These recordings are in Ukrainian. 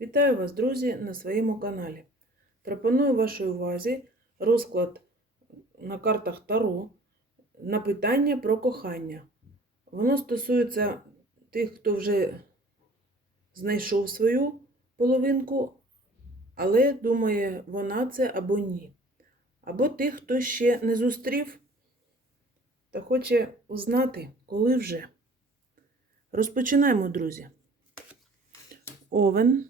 Вітаю вас, друзі, на своєму каналі. Пропоную вашій увазі розклад на картах Таро на питання про кохання. Воно стосується тих, хто вже знайшов свою половинку, але думає, вона це або ні. Або тих, хто ще не зустрів та хоче узнати, коли вже. Розпочинаємо, друзі. Овен,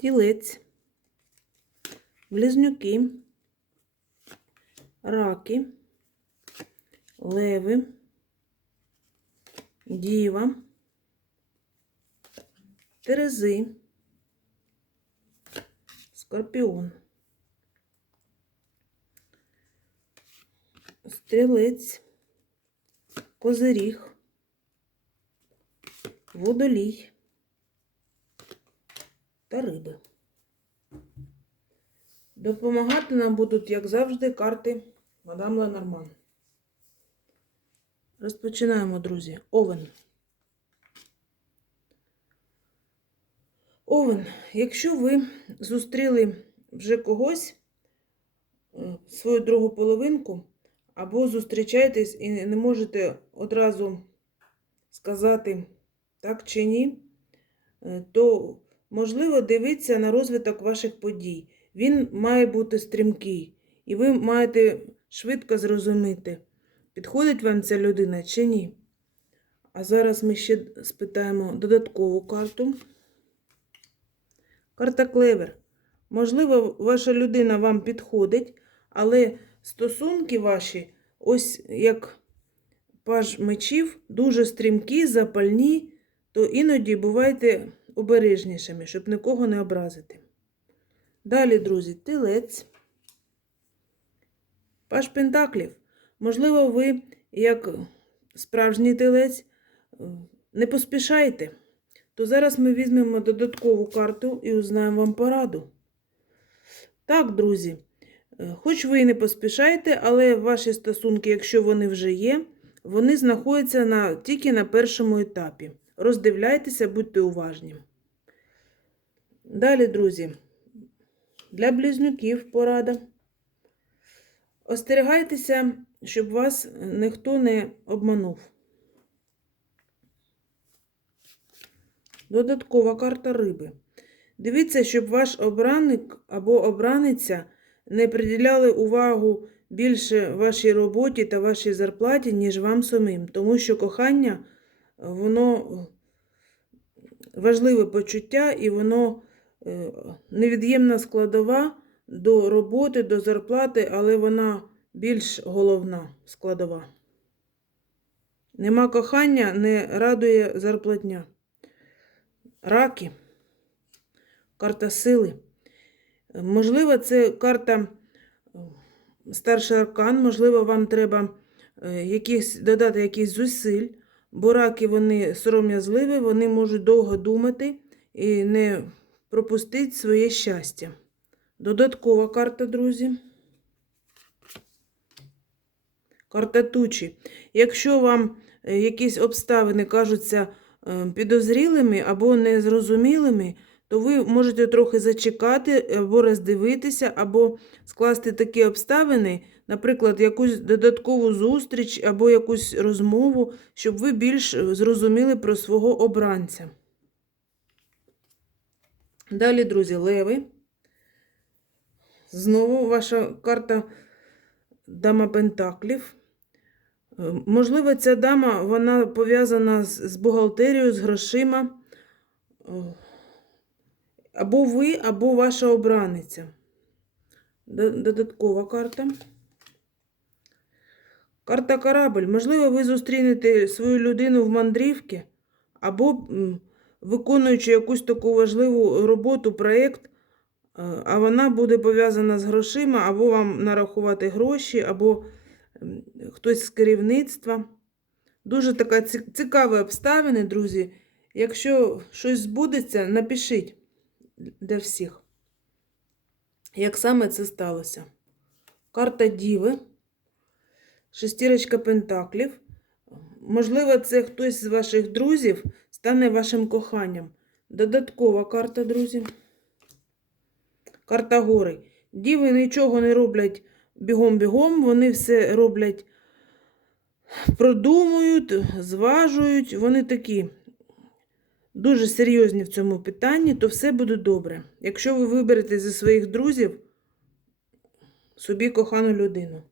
тілець, близнюки, раки, леви, діва, терези, скорпіон, стрілець, козиріг, водолій та риби. Допомагати нам будуть, як завжди, карти Мадам Ленорман. Розпочинаємо, друзі. Овен. Овен, якщо ви зустріли вже когось, е, свою другу половинку, або зустрічаєтесь і не можете одразу сказати так чи ні, е, то можливо дивитися на розвиток ваших подій. Він має бути стрімкий, і ви маєте швидко зрозуміти, підходить вам ця людина чи ні. А зараз ми ще спитаємо додаткову карту. Карта Клевер. Можливо, ваша людина вам підходить, але стосунки ваші, ось як паж мечів, дуже стрімкі, запальні, то іноді бувайте обережнішими, щоб нікого не образити. Далі, друзі, тилець. Паш Пентаклів. Можливо, ви, як справжній тилець, не поспішайте. То зараз ми візьмемо додаткову карту і узнаємо вам пораду. Так, друзі, хоч ви і не поспішаєте, але ваші стосунки, якщо вони вже є, вони знаходяться на, тільки на першому етапі. Роздивляйтеся, будьте уважні. Далі, друзі, для близнюків порада. Остерігайтеся, щоб вас ніхто не обманув. Додаткова карта риби. Дивіться, щоб ваш обранник або обраниця не приділяли увагу більше вашій роботі та вашій зарплаті, ніж вам самим. Тому що кохання, воно важливе почуття і воно невід'ємна складова до роботи, до зарплати, але вона більш головна складова. Нема кохання, не радує зарплатня. Раки, карта сили. Можливо, це карта старший аркан, можливо, вам треба е, якісь, додати якісь зусиль, бо раки вони сором'язливі, вони можуть довго думати і не пропустити своє щастя. Додаткова карта, друзі. Карта тучі. Якщо вам е, якісь обставини кажуться е, підозрілими або незрозумілими, то ви можете трохи зачекати, або роздивитися, або скласти такі обставини, наприклад, якусь додаткову зустріч або якусь розмову, щоб ви більш зрозуміли про свого обранця. Далі, друзі, леви. Знову ваша карта Дама Пентаклів. Е, Можливо, ця дама вона пов'язана з, бухгалтерією, з грошима. Е, Або ви, або ваша обраниця. Додаткова карта. Карта корабль. Можливо, ви зустрінете свою людину в мандрівці, або виконуючи якусь таку важливу роботу, проєкт, е, а вона буде пов'язана з грошима, або вам нарахувати гроші, або хтось з керівництва. Дуже така ці- цікава обставини, друзі. Якщо щось збудеться, напишіть для всіх. Як саме це сталося? Карта Діви, шестірочка Пентаклів. Можливо, це хтось з ваших друзів стане вашим коханням. Додаткова карта, друзі. Карта гори. Діви нічого не роблять бігом-бігом, вони все роблять, продумують, зважують. Вони такі дуже серйозні в цьому питанні, то все буде добре. Якщо ви виберете зі своїх друзів собі кохану людину.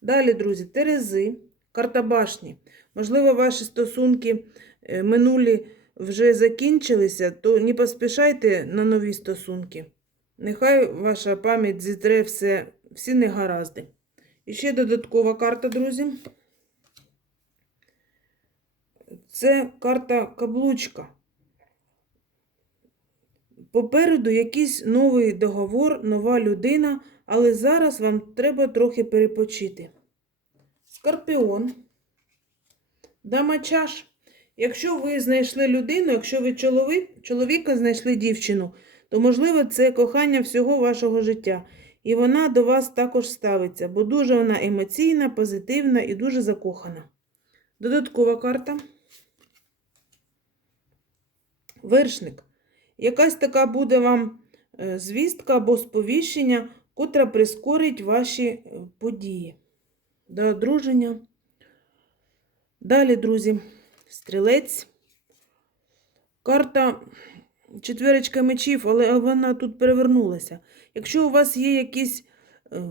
Далі, друзі, Терези, карта башні. Можливо, ваші стосунки е, минулі вже закінчилися, то не поспішайте на нові стосунки. Нехай ваша пам'ять зітре все, всі негаразди. І ще додаткова карта, друзі. Це карта каблучка. Попереду якийсь новий договор, нова людина, але зараз вам треба трохи перепочити. Скорпіон. Дама чаш. Якщо ви знайшли людину, якщо ви чоловік, чоловіка знайшли дівчину, то, можливо, це кохання всього вашого життя. І вона до вас також ставиться, бо дуже вона емоційна, позитивна і дуже закохана. Додаткова карта. Вершник. Якась така буде вам е, звістка або сповіщення, котра прискорить ваші е, події до одруження. Далі, друзі, стрілець. Карта четверочка мечів, але вона тут перевернулася. Якщо у вас є якісь е,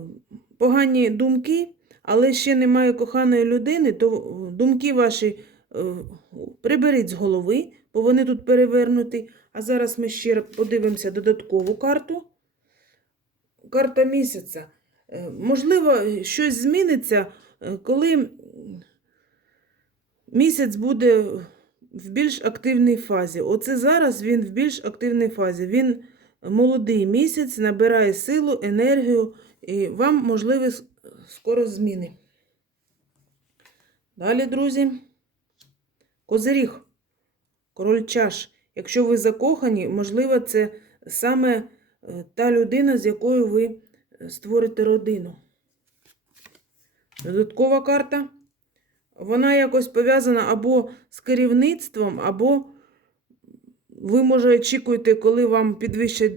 погані думки, але ще немає коханої людини, то думки ваші е, приберіть з голови, бо вони тут перевернуті. А зараз ми ще подивимося додаткову карту. Карта місяця. Е, Можливо, щось зміниться, е, коли місяць буде в більш активній фазі. Оце зараз він в більш активній фазі. Він молодий місяць, набирає силу, енергію, і вам можливі скоро зміни. Далі, друзі, козиріг, король чаш. Якщо ви закохані, можливо, це саме е, та людина, з якою ви е, створите родину. Додаткова карта. Вона якось пов'язана або з керівництвом, або ви, може, очікуєте, коли вам підвищать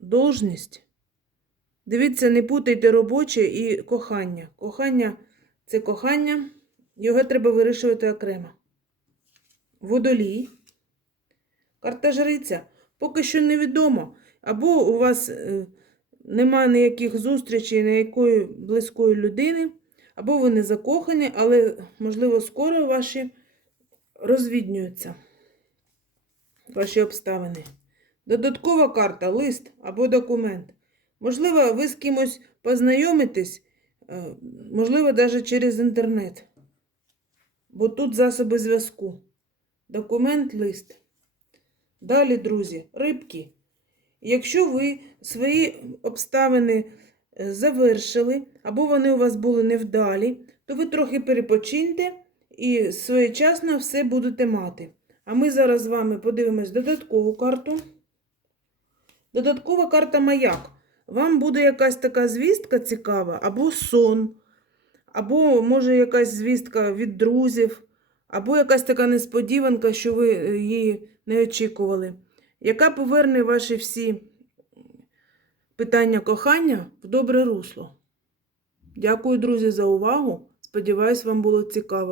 должність. Дивіться, не путайте робоче і кохання. Кохання це кохання, його треба вирішувати окремо. Водолій. Карта жриця. Поки що невідомо. Або у вас е, немає ніяких зустрічей ніякої близької людини, або ви не закохані, але, можливо, скоро ваші розвіднюються ваші обставини. Додаткова карта, лист або документ. Можливо, ви з кимось познайомитесь, е, можливо, навіть через інтернет. Бо тут засоби зв'язку. Документ, лист. Далі, друзі, рибки. Якщо ви свої обставини е, завершили, або вони у вас були невдалі, то ви трохи перепочиньте і своєчасно все будете мати. А ми зараз з вами подивимось додаткову карту. Додаткова карта маяк. Вам буде якась така звістка цікава, або сон, або, може, якась звістка від друзів, або якась така несподіванка, що ви е, її не очікували, яка поверне ваші всі питання кохання в добре русло. Дякую, друзі, за увагу. Сподіваюсь, вам було цікаво.